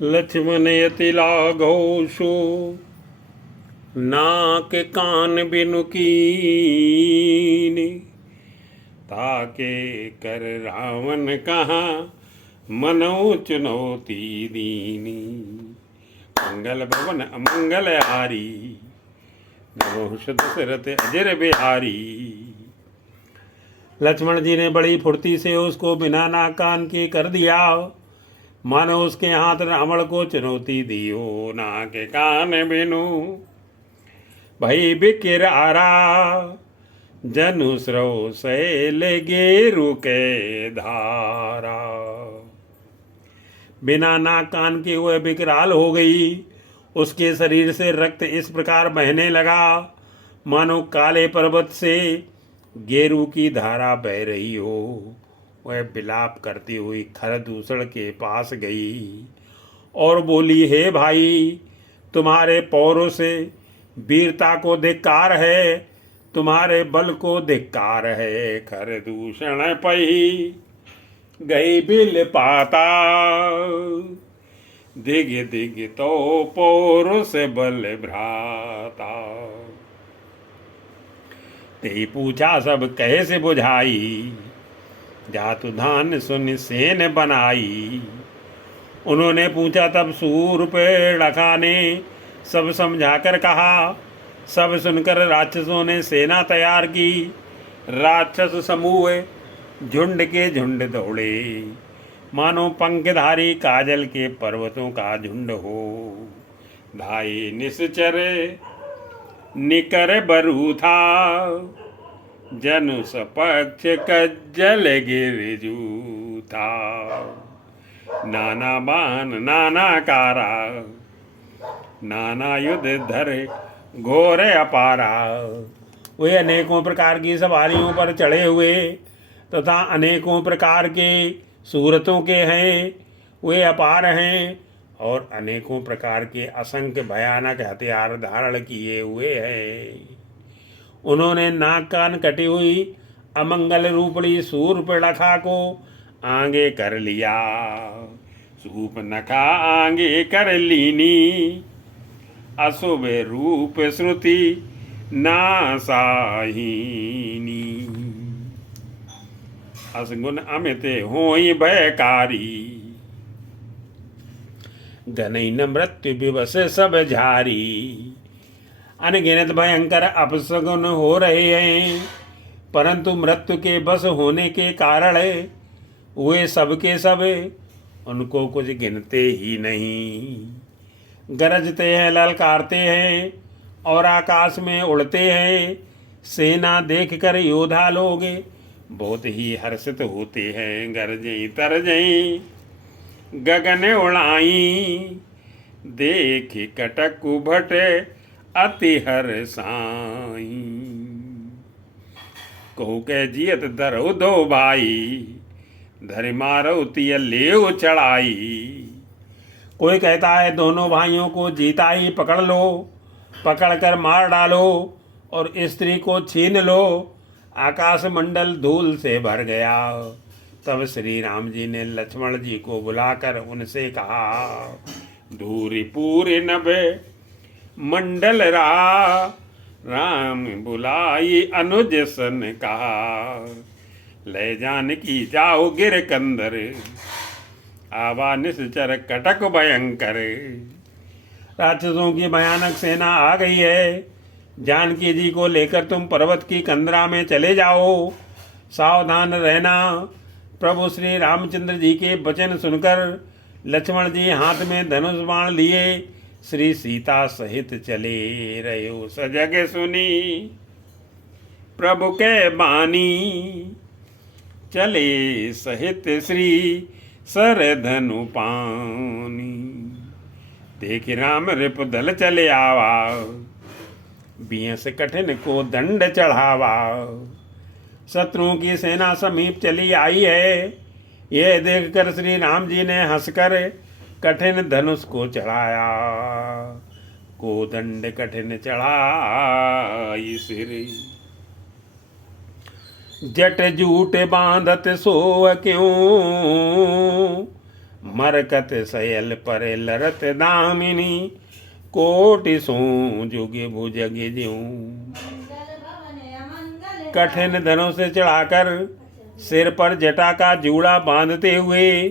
लक्ष्मण यति लाघोषु नाक कान बिनु कीनी। ताके कर रावण कहा मनो चुनौती दीनी। मंगल भवन अमंगल हारी नमोष दशरथ अजर बिहारी। लक्ष्मण जी ने बड़ी फुर्ती से उसको बिना नाक कान के कर दिया, मानो उसके हाथ रावण को चुनौती दियो। नाक कान बिनु भई बिकिर आरा जनु स्रव सैल गेरु के धारा। बिना नाक कान के वह विकराल हो गई। उसके शरीर से रक्त इस प्रकार बहने लगा मानो काले पर्वत से गेरू की धारा बह रही हो। वह विलाप करती हुई खरदूषण के पास गई और बोली, हे भाई, तुम्हारे पौरों से वीरता को धिक्कार है, तुम्हारे बल को धिक्कार है। खरदूषण पही गई बिल पाता दिग दिग तो पौरों से बल भ्राता। ते पूछा सब कैसे बुझाई जातु धान सुन सेन बनाई। उन्होंने पूछा तब सूर पे लखा ने सब समझाकर कहा। सब सुनकर राक्षसों ने सेना तैयार की। राक्षस समूह झुंड के झुंड दौड़े मानो पंखधारी काजल के पर्वतों का झुंड हो। धाई निश्चर निकर बरू था जनु सपक्ष कज्जल गिरजू था। नाना बान नाना कारा नाना युद्ध धर घोर अपारा। वे अनेकों प्रकार की सवारियों पर चढ़े हुए तथा अनेकों प्रकार के सूरतों के हैं। वे अपार हैं और अनेकों प्रकार के असंख्य भयानक हथियार धारण किए हुए हैं। उन्होंने नाक कान कटी हुई अमंगल रूपड़ी शूर्पणखा को आगे कर लिया। शूर्पणखा आगे कर लीनी अशुभ रूप श्रुति नासाहीनी। असगुण अमित होई भयकारी घनई न मृत्यु विवश सब झारी। अनगिनत भयंकर अपसगुन हो रहे हैं, परंतु मृत्यु के बस होने के कारण वे सबके सब उनको कुछ गिनते ही नहीं। गरजते हैं, ललकारते हैं और आकाश में उड़ते हैं। सेना देखकर योद्धा लोग बहुत ही हर्षित होते हैं। गरजई तरजई गगन उड़ाई देख कटक उभट अति हर्षाई। कहू के जियत धरऊ दो भाई धरि मारो तिय लेव चढ़ाई। कोई कहता है दोनों भाइयों को जीता ही पकड़ लो, पकड़कर मार डालो और स्त्री को छीन लो। आकाश मंडल धूल से भर गया। तब श्री राम जी ने लक्ष्मण जी को बुलाकर उनसे कहा, धूरी पूरे नभे मंडल रहा राम बुलाई अनुज सन कहा। ले जान की जाओ गिर कंदर आवा निश्चर कटक भयंकर। राक्षसों की भयानक सेना आ गई है। जानकी जी को लेकर तुम पर्वत की कंदरा में चले जाओ। सावधान रहना। प्रभु श्री रामचंद्र जी के वचन सुनकर लक्ष्मण जी हाथ में धनुष बाण लिए श्री सीता सहित चले रहे। सजग सुनी प्रभु के बानी चले सहित श्री सर धनु पानी। देख राम रिप दल चले आवा बियस कठिन को दंड चढ़ावा। शत्रुओं की सेना समीप चली आई है। यह देखकर श्री राम जी ने हंसकर कठिन धनुष को चढ़ाया। को दंड कठिन चढ़ाई सिर जट जूट बांधत सो क्यों मरकत सयल पर लरत दामिनी, कोटि सो जुगे भुजगे ज्यों। कठिन धनों से चढ़ाकर सिर पर जटा का जूड़ा बांधते हुए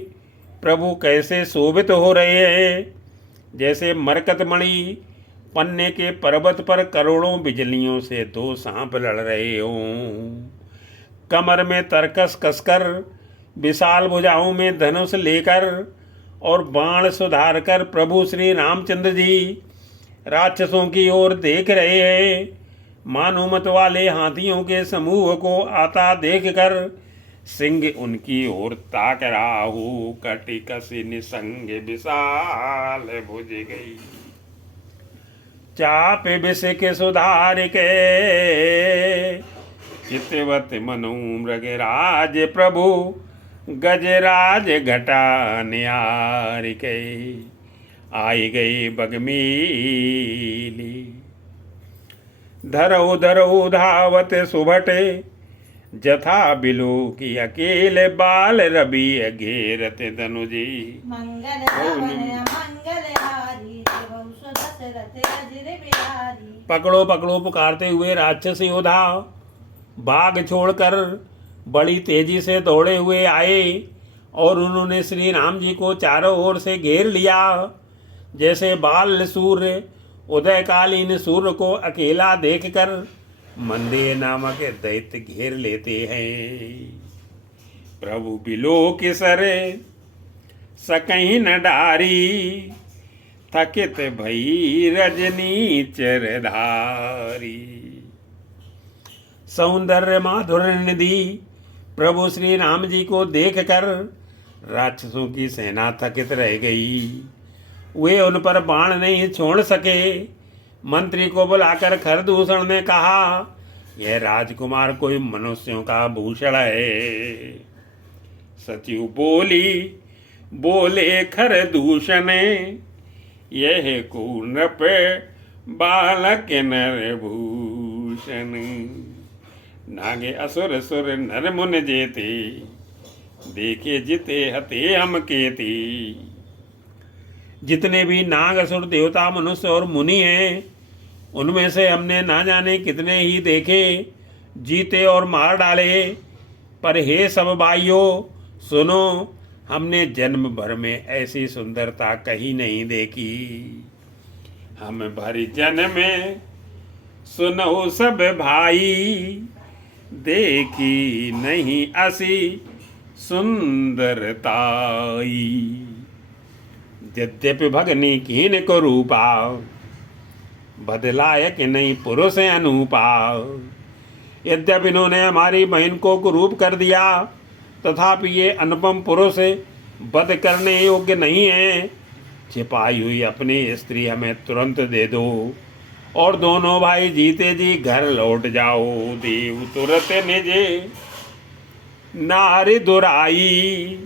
प्रभु कैसे शोभित हो रहे हैं, जैसे मरकत मणि पन्ने के पर्वत पर करोड़ों बिजलियों से दो सांप लड़ रहे हों। कमर में तरकस कसकर, विशाल भुजाओं में धनुष लेकर और बाण सुधार कर प्रभु श्री रामचंद्र जी राक्षसों की ओर देख रहे हैं। मानुमत वाले हाथियों के समूह को आता देखकर सिंह उनकी ओर ताक रहा हो। कटि कसी निसंग विशाल भुज गई, चाप विष के सुधार के, चितवत मनु मृगराज प्रभु, गजराज घटा निहार के, आई गई बगमीली। धरऊ धरऊ धावत सुभटे, जथा बिलो की अकेले बाल रवि घेरत धनुजी। मंगल मंगलहारी दशरथ अजर बिहारी। पकड़ो पकड़ो पुकारते हुए राक्षस योद्धा बाग छोड़कर बड़ी तेजी से दौड़े हुए आए और उन्होंने श्री राम जी को चारों ओर से घेर लिया। जैसे बाल सूर्य उदयकालीन सूर्य को अकेला देखकर मंदेय नामक दैत्य घेर लेते हैं। प्रभु बिलो के सरे सकहीं न डारी, थकित भई रजनी चरधारी। सौंदर्य माधुर्य निधि प्रभु श्री राम जी को देखकर राक्षसों की सेना थकित रह गई। वे उन पर बाण नहीं छोड़ सके। मंत्री को बुलाकर खरदूषण ने कहा, यह राजकुमार कोई मनुष्यों का भूषण है। सचिव बोले खरदूषण, यह को नृप बालक नर भूषण। नागे असुर सुर नर मुन जेते, देखे जिते हते हम केती। जितने भी नाग असुर देवता मनुष्य और मुनि हैं, उनमें से हमने ना जाने कितने ही देखे, जीते और मार डाले। पर हे सब भाइयों सुनो, हमने जन्म भर में ऐसी सुंदरता कहीं नहीं देखी। हम भरी जन में सुनो सब भाई, देखी नहीं असी सुंदरताई। यद्यपि भगनी कीन को रूपा, बदलायक नहीं पुरुष अनूपा। यद्यपि इन्होंने हमारी बहन को कुरूप कर दिया, तथापि ये अनुपम पुरुष वध करने योग्य नहीं है। छिपाई हुई अपनी स्त्री हमें तुरंत दे दो और दोनों भाई जीते जी घर लौट जाओ। देव तुरत निजे नारी दुराई,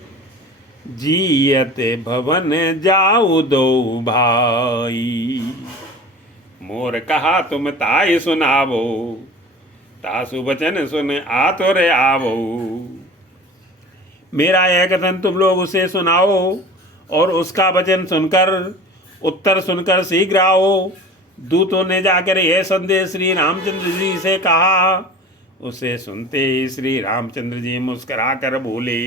जियत भवन जाऊ दो भाई। मोर कहा तुम ताई सुनावो, तासु वचन सुन आतुर आवो। मेरा यह कथन तुम लोग उसे सुनाओ और उसका वचन सुनकर उत्तर सुनकर शीघ्र आओ। दूतों ने जाकर यह संदेश श्री रामचंद्र जी से कहा। उसे सुनते ही श्री रामचंद्र जी मुस्कुरा कर बोले।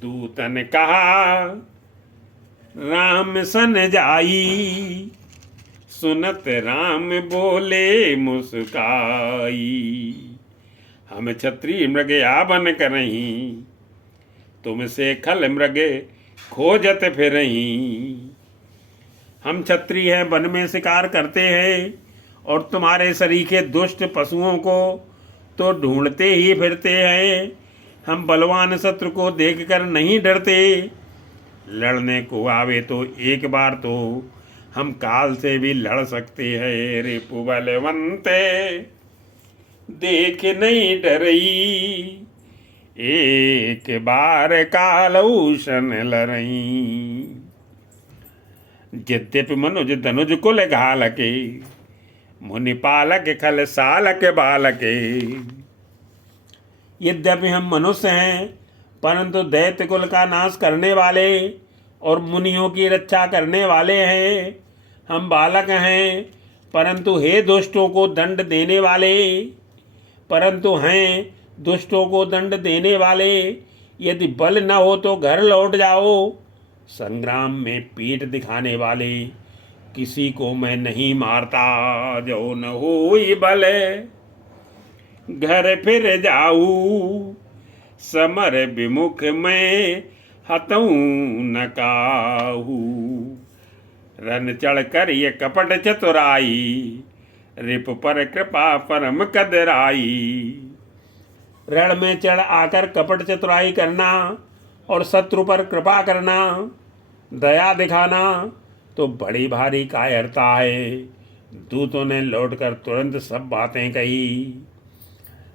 दूतन कहा राम सन जाई, सुनत राम बोले मुस्काई। हम क्षत्रिय मृग आवन करहीं, तुमसे खल मृग खोजत फिरहीं। हम क्षत्रिय हैं, वन में शिकार करते हैं और तुम्हारे सरीखे दुष्ट पशुओं को तो ढूंढते ही फिरते हैं। हम बलवान शत्रु को देखकर नहीं डरते। लड़ने को आवे तो एक बार तो हम काल से भी लड़ सकते हैं। रिपु बलवंते देख नहीं डरई, एक बार कालौशन लड़ई। यद्यपि मनुज धनुज कुल घालके, मुनि पालक खल सालक बालके। यद्यपि हम मनुष्य हैं, परंतु दैत्य कुल का नाश करने वाले और मुनियों की रक्षा करने वाले हैं। हम बालक हैं, परंतु हे दुष्टों को दंड देने वाले, परंतु हैं दुष्टों को दंड देने वाले। यदि बल न हो तो घर लौट जाओ। संग्राम में पीठ दिखाने वाले किसी को मैं नहीं मारता। जो न होई बल घर फिर जाऊ, समर विमुख में हतऊ न काहू। रन चढ़ कर ये कपट चतुराई, रिप पर कृपा परम कदराई। रण में चढ़ आकर कपट चतुराई करना और शत्रु पर कृपा करना, दया दिखाना तो बड़ी भारी कायरता है। दूतों ने लौटकर तुरंत सब बातें कही,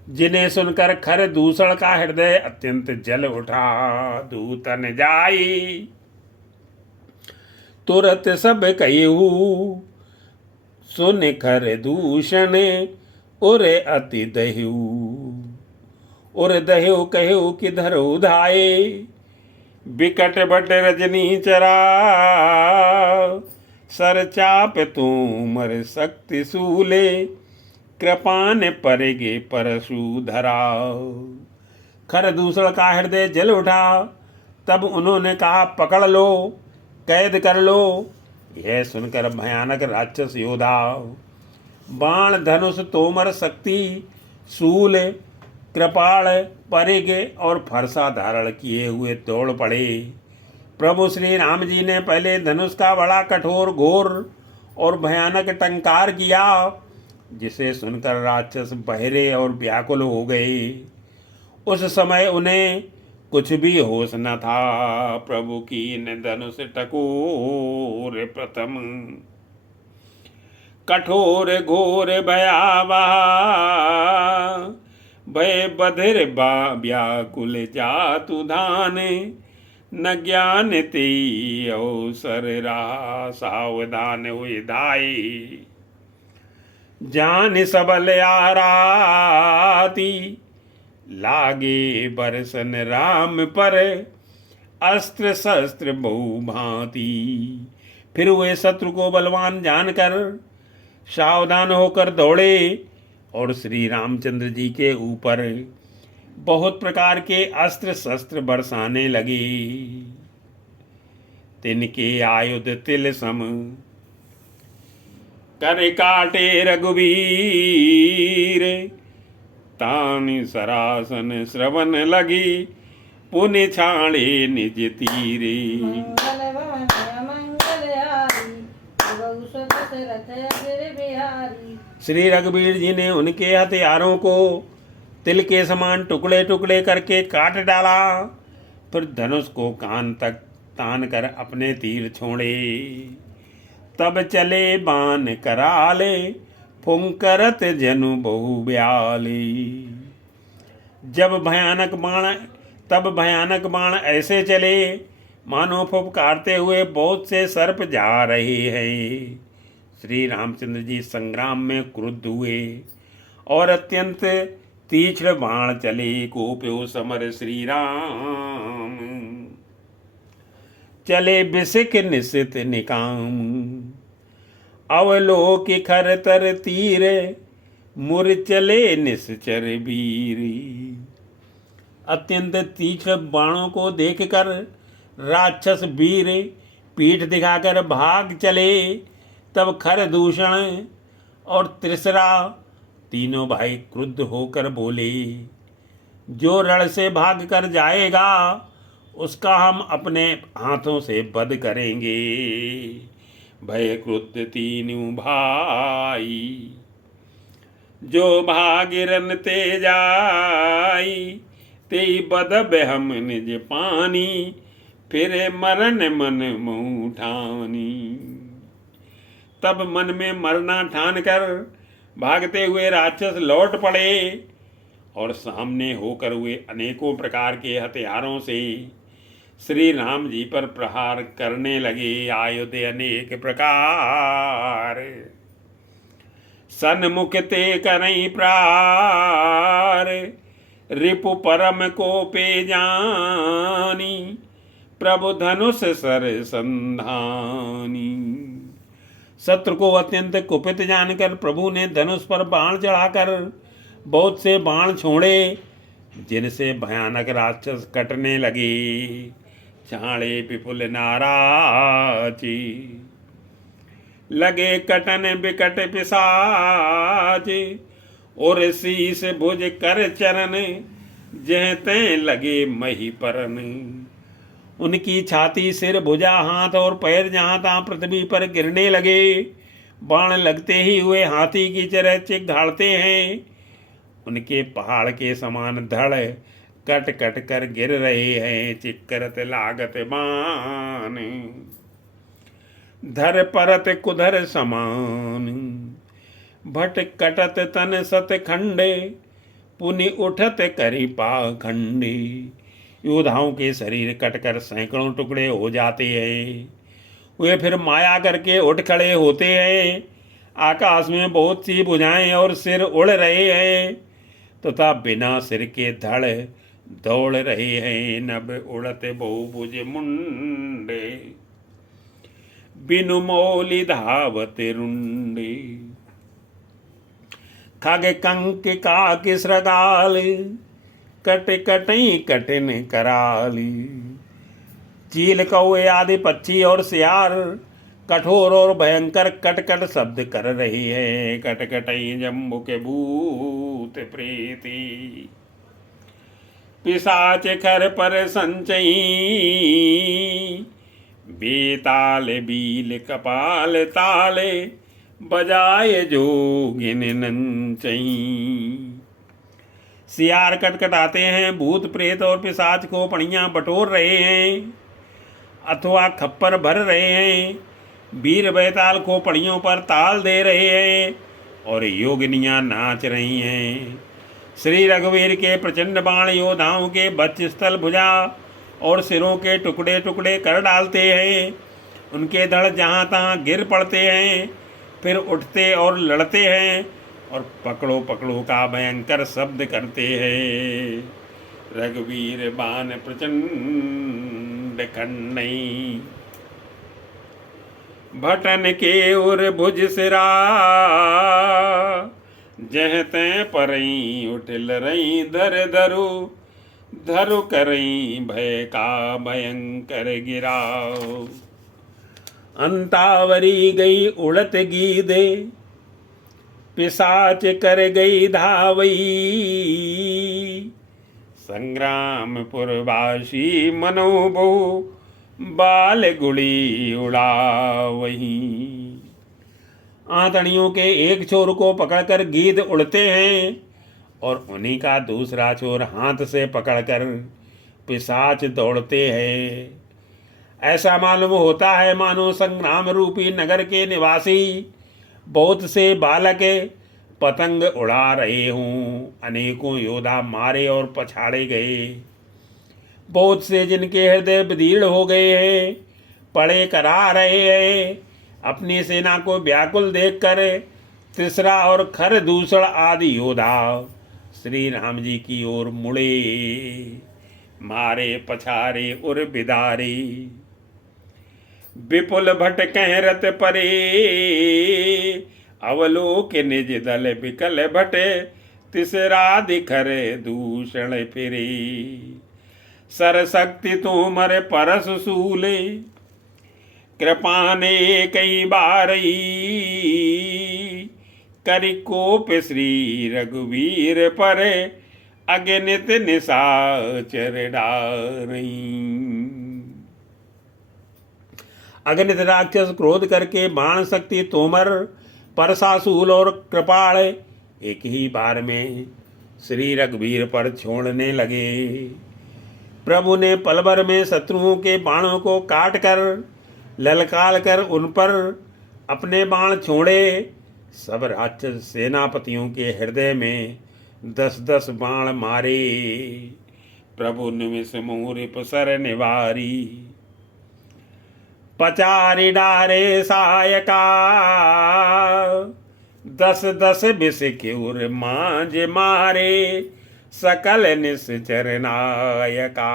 जिन्हें सुनकर खर दूषण का हृदय अत्यंत जल उठा। दूतन जाई तुरत सब कहू, सुन खर दूषण उरे अति दह्यू। उर दह्यू कहू कि धर उधाए, बिकट बट रजनी चरा। सर चाप तुमर शक्ति सूले, कृपान परगे परशु धरा। खर दूषण का हृदय जल उठा। तब उन्होंने कहा, पकड़ लो, कैद कर लो। यह सुनकर भयानक राक्षस योद्धा बाण धनुष तोमर शक्ति शूल कृपाण परिग और फरसा धारण किए हुए दौड़ पड़े। प्रभु श्री राम जी ने पहले धनुष का बड़ा कठोर घोर और भयानक टंकार किया, जिसे सुनकर राक्षस बहरे और व्याकुल हो गए। उस समय उन्हें कुछ भी होश न था। प्रभु की न धनुष टकोर प्रथम, कठोर घोर भयावह। भय बधिर व्याकुल जातु धान, न ज्ञान ते अवसर रहा। सावधान हुए धाई, जान सबल आराती। लागे बरसन राम पर, अस्त्र शस्त्र बहु भांति। फिर वे शत्रु को बलवान जानकर सावधान होकर दौड़े और श्री रामचंद्र जी के ऊपर बहुत प्रकार के अस्त्र शस्त्र बरसाने लगे। तिनके आयुध तिल सम, कर काटे रघुवीर। तानि सरासन श्रवण लगी, पुण्य छाड़े निज तीरे। मंगल भवन अमंगल हारी, प्रभु सब दशरथ अग्र बिहारी। श्री रघुवीर जी ने उनके हथियारों को तिल के समान टुकड़े टुकड़े करके काट डाला। फिर धनुष को कान तक तान कर अपने तीर छोड़े। तब चले बाण कराले, फुंकरत जनु बहु ब्याले। तब भयानक बाण ऐसे चले मानो फुफकारते हुए बहुत से सर्प जा रहे हैं। श्री रामचंद्र जी संग्राम में क्रुद्ध हुए और अत्यंत तीक्ष्ण बाण चले। कोप्यो समर श्री राम, चले बिसिक निशित निकाम। अवलोक खर तर तीर, मुर चले निश्चर वीर। अत्यंत तीक्ष्ण बाणों को देखकर राक्षस वीर पीठ दिखाकर भाग चले। तब खर दूषण और त्रिसरा तीनों भाई क्रुद्ध होकर बोले, जो रण से भाग कर जाएगा उसका हम अपने हाथों से वध करेंगे। भय क्रुद्ध तीनों भाई, जो भागिरन ते जाई। ते बदब हम निज पानी, फिर मरण मन मुँह ठानी। तब मन में मरना ठान कर भागते हुए राक्षस लौट पड़े और सामने होकर हुए अनेकों प्रकार के हथियारों से श्री राम जी पर प्रहार करने लगे। आयुध अनेक प्रकार, सन्मुख ते करई प्रार। रिपु परम को पे जानी, प्रभु धनुष सर संधानी। शत्रु को अत्यंत कुपित जानकर प्रभु ने धनुष पर बाण चढ़ाकर बहुत से बाण छोड़े, जिनसे भयानक राक्षस कटने लगे। चाणे विपुल नाराजी, लगे कटन बिकट पिशाच, और शीस भुज कर चरण, जह तैं लगे मही परन। उनकी छाती, सिर, भुजा, हाथ और पैर जहाँ तहाँ पृथ्वी पर गिरने लगे। बाण लगते ही हुए हाथी की तरह चिक घाड़ते हैं। उनके पहाड़ के समान धड़ कट कट कर गिर रहे हैं। चिक्करत लागत बाण, धर परत कुधर समान। भट कटत तन सत खंडे, पुनि उठत करी पाखंडे। योद्धाओं के शरीर कटकर सैकड़ों टुकड़े हो जाते हैं। वे फिर माया करके उठ खड़े होते हैं। आकाश में बहुत सी भुजाएं और सिर उड़ रहे हैं, तथा बिना सिर के धड़ दौड़ रहे हैं। नभ उड़ते बहुभुज मुंडे, बिनु मौलि धावत रुंडे। खग कंक काक श्रगाल, कट कटई कठिन कराली। चील कौए आदि पक्षी और सियार कठोर और भयंकर कट कट शब्द कर रही है। कट कटई जम्बू के भूत प्रीति, पिशाच खर पर संचई। बेताल बील कपाल ताले, बजाए जोगिन नंचई। सियार कटकटाते हैं, भूत प्रेत और पिशाच को पणियां बटोर रहे हैं अथवा खप्पर भर रहे हैं। वीर बैताल को पड़ियों पर ताल दे रहे हैं और योगिनियां नाच रही हैं। श्री रघुवीर के प्रचंड बाण योद्धाओं के बक्षस्थल, भुजा और सिरों के टुकड़े टुकड़े कर डालते हैं। उनके धड़ जहाँ तहाँ गिर पड़ते हैं, फिर उठते और लड़ते हैं और पकड़ो पकड़ो का भयंकर शब्द करते हैं। रघुवीर बाण प्रचंड खंडई, भटन के उर भुज सिरा। जह तैं परई उठल रही धर धरु, धरु करई भय का भयंकर गिराओ। अंतावरी गई उड़त गीदे, पिशाच कर गई धावई। संग्रामपुरवासी मनोबहु, बाल गुड़ी उड़ावही। आंतड़ियों के एक छोर को पकड़कर गीद उड़ते हैं और उन्हीं का दूसरा छोर हाथ से पकड़कर पिशाच दौड़ते हैं। ऐसा मालूम होता है मानो संग्राम रूपी नगर के निवासी बहुत से बालक पतंग उड़ा रहे हों। अनेकों योद्धा मारे और पछाड़े गए। बहुत से जिनके हृदय बदीड़ हो गए हैं, पड़े करा रहे हैं। अपनी सेना को व्याकुल देखकर तीसरा और खर दूसरा आदि योद्धा श्री राम जी की ओर मुड़े। मारे पछारे उर बिदारी, विपुल भट कहरत परे। अवलोक निज दल बिकल भटे, तिसरा दिखर दूषण फिरे। सरशक्ति तुमर परस सूले, कृपाने कई बारई। करि कोप श्री रघुवीर पर, अगणित निशाचर डारई। अगणित राक्षस क्रोध करके बाण शक्ति तोमर, परसासूल और कृपाल एक ही बार में श्री रघुवीर पर छोड़ने लगे। प्रभु ने पल भर में शत्रुओं के बाणों को काट कर ललकार कर उन पर अपने बाण छोड़े। सब राक्षस सेनापतियों के हृदय में 10-10 बाण मारे। प्रभु निमिष मोर पसर निवारी, पचारि डारे सहायका। 10-10 विष क्यूर मांझ मारे, सकल निश्चर नायका।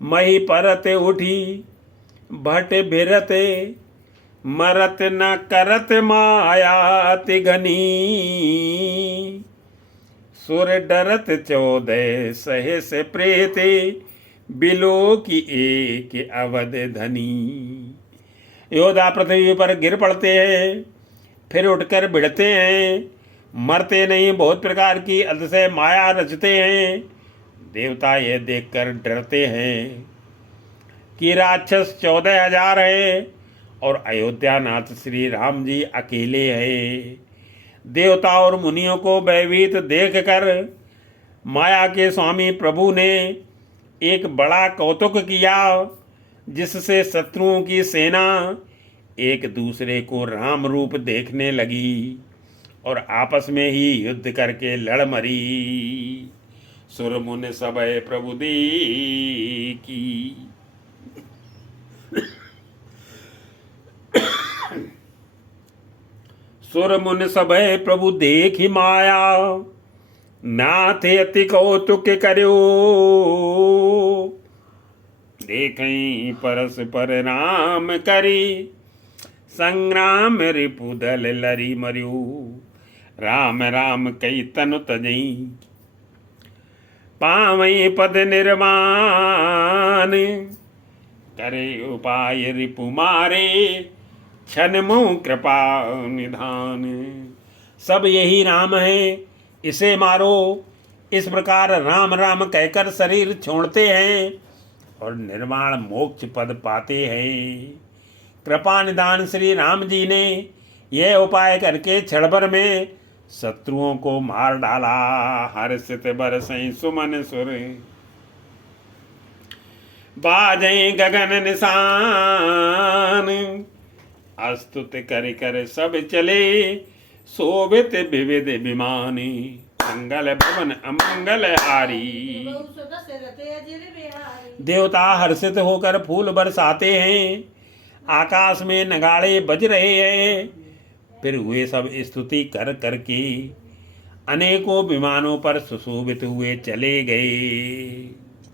मही परत उठी भट भिरते, मरत न करत मायाति घनी। सुर डरत 14 सहस प्रेते, बिलो की एक अवध धनी। योद्धा पृथ्वी पर गिर पड़ते हैं, फिर उठकर भिड़ते हैं, मरते नहीं, बहुत प्रकार की अतिशय माया रचते हैं। देवता यह देखकर डरते हैं कि राक्षस 14,000 है और अयोध्या नाथ श्री राम जी अकेले हैं। देवता और मुनियों को भयभीत देखकर माया के स्वामी प्रभु ने एक बड़ा कौतुक किया, जिससे शत्रुओं की सेना एक दूसरे को राम रूप देखने लगी और आपस में ही युद्ध करके लड़ मरी। सुर मुनि सभय प्रभु देखी। सुर मुनि सभय प्रभु देखी माया, नाथ अति कौतुक कर्यो। देखई परस्पर राम करी, संग्राम रिपुदल लरी मर्यो। राम राम कई तनु तजई, पावई पद निर्माण। करे उपाय रिपु मारे, क्षण मुँह कृपा निधान। सब यही राम है, इसे मारो। इस प्रकार राम राम कहकर शरीर छोड़ते हैं और निर्वाण मोक्ष पद पाते हैं। कृपा निदान श्री राम जी ने यह उपाय करके क्षण भर में शत्रुओं को मार डाला। हर्षित बरसई सुमन सुर, बाजई गगन निशान। अस्तुत कर कर सब चले, शोभित विविध विमानी। मंगल भवन अमंगल हारी। देवता हर्षित होकर फूल बरसाते हैं, आकाश में नगाड़े बज रहे हैं। फिर वे सब स्तुति कर करके अनेकों विमानों पर सुशोभित हुए चले गए।